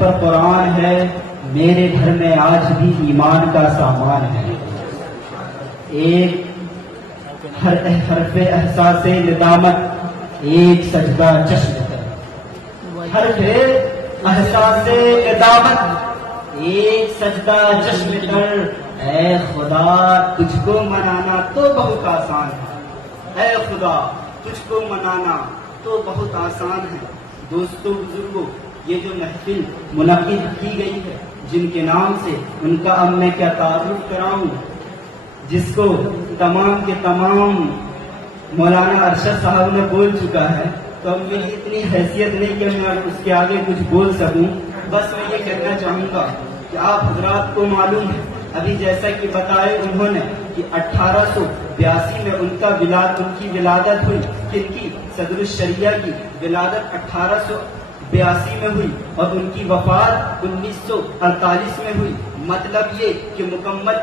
پر قرآن ہے، میرے گھر میں آج بھی ایمان کا سامان ہے. ایک حرف احساس ندامت، ایک سجدہ چشم ہے. حرف احساس ندامت، ایک سجدہ چشم کر. اے خدا تجھ کو منانا تو بہت آسان ہے، اے خدا تجھ کو منانا تو بہت آسان ہے. دوستو بزرگوں، یہ جو محفل منعقد کی گئی ہے، جن کے نام سے ان کا اب میں کیا تعارف کراؤں، جس کو تمام کے تمام مولانا ارشد صاحب نے بول چکا ہے، تو اب میری اتنی حیثیت نہیں کہ میں اس کے آگے کچھ بول سکوں. بس میں یہ کہنا چاہوں گا کہ آپ حضرات کو معلوم ہے، ابھی جیسا کہ بتائے انہوں نے کہ 1882 میں ان کی ولادت ہوئی. کن کی؟ صدر الشریعہ کی ولادت 1882 میں ہوئی اور ان کی وفات 1948 میں ہوئی. مطلب یہ کہ مکمل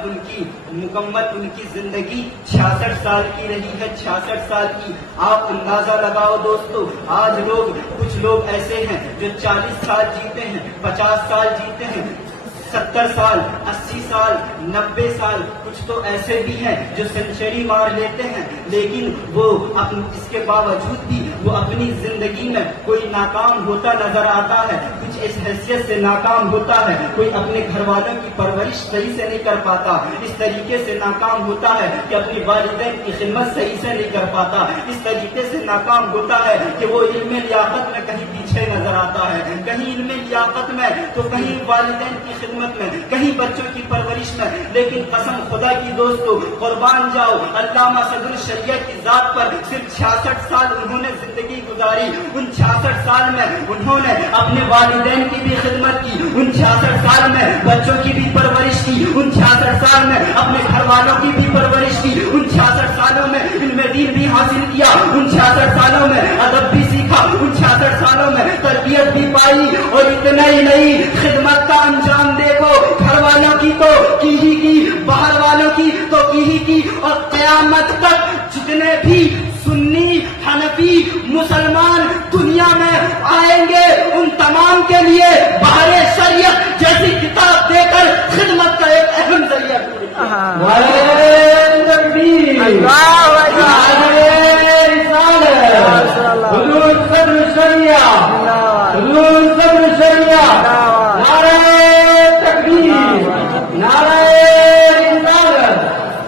ان کی زندگی 66 سال کی رہی ہے. 66 سال کی. آپ اندازہ لگاؤ دوستو، آج کچھ لوگ ایسے ہیں جو 40 سال جیتے ہیں، 50 سال جیتے ہیں، 70 سال، 80 سال، 90 سال. کچھ تو ایسے بھی ہیں جو سینچری مار لیتے ہیں، لیکن وہ اس کے باوجود بھی وہ اپنی زندگی میں کوئی ناکام ہوتا نظر آتا ہے. کچھ اس حیثیت سے ناکام ہوتا ہے، کوئی اپنے گھر والوں کی پرورش صحیح سے نہیں کر پاتا، اس طریقے سے ناکام ہوتا ہے کہ اپنی والدین کی خدمت صحیح سے نہیں کر پاتا، اس طریقے سے ناکام ہوتا ہے کہ وہ علم لیاقت میں کہیں پیچھے نظر آتا ہے، کہیں علم لیاقت میں تو کہیں والدین کی خدمت میں، کہیں بچوں کی پرورش میں. لیکن قسم خدا کی دوستو، قربان جاؤ علامہ صدر الشریعہ کی ذات پر، صرف 66 سال انہوں نے زندگی گزاری. ان 66 سال میں انہوں نے اپنے والدین کی بھی خدمت کی، ان 66 سال میں بچوں کی بھی پرورش کی، ان 66 سال میں اپنے گھر والوں کی بھی پرورش کی، ان 66 سالوں میں علم دین بھی حاصل کیا، ان 66 سالوں میں ادب بھی سیکھا، ان 66 سالوں میں تربیت بھی پائی. اور اتنا ہی نہیں، خدمت کا انجام دیکھو، گھر والوں کی تو کی، باہر والوں کی تو کی. اور قیامت تک جتنے بھی سنی، حنفی، مسلمان دنیا میں آئیں گے، ان تمام کے لیے بہر شریعت جیسی کتاب دے کر خدمت کا ایک اہم ذریعہ.